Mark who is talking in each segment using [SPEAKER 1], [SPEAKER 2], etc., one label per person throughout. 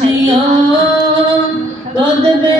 [SPEAKER 1] জিও কদবে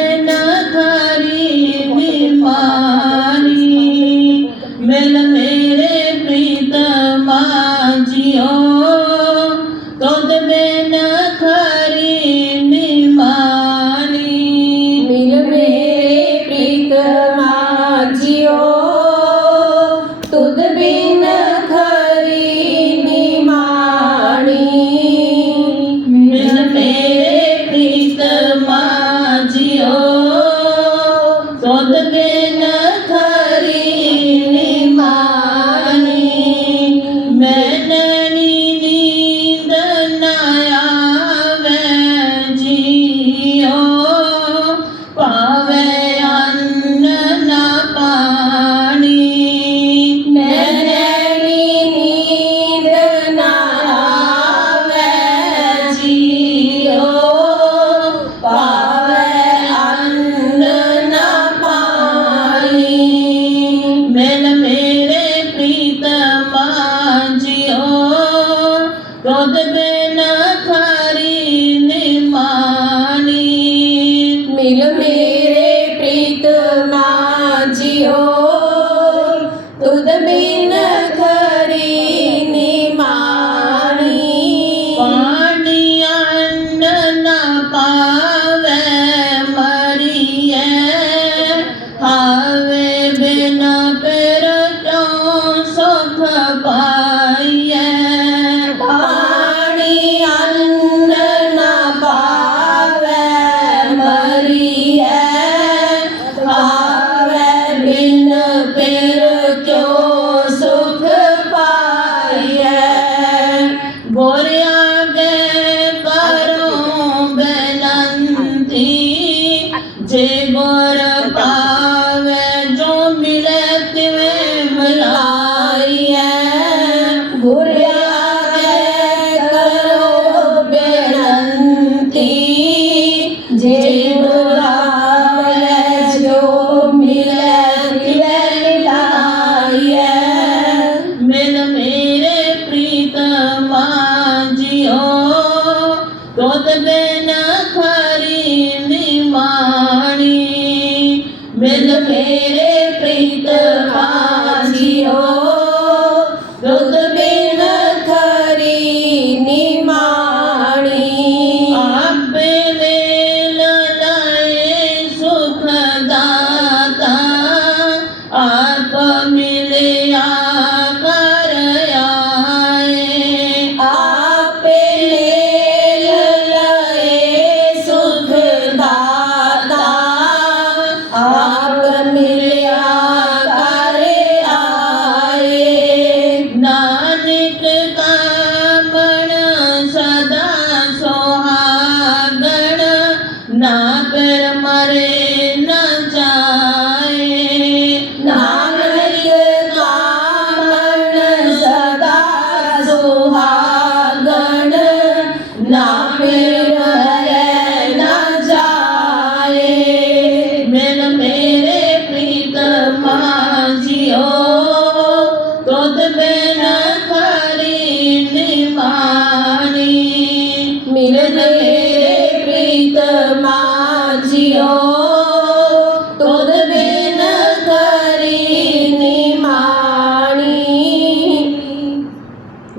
[SPEAKER 2] દૂધ બિન ખરીની માણી પાણી અન્ન ના પાવે મરીએ હવે બિન પેરટો સુખ પા ਜੇ ਮੋਰ ਜੋ ਮਿਲੇ ਤਿਵੇਂ ਹੈ ਗੁਰਿਆ ਦੇ ਕਰੋ ਬੇਨਤੀ ਜੇ ਮੋਰ मेरे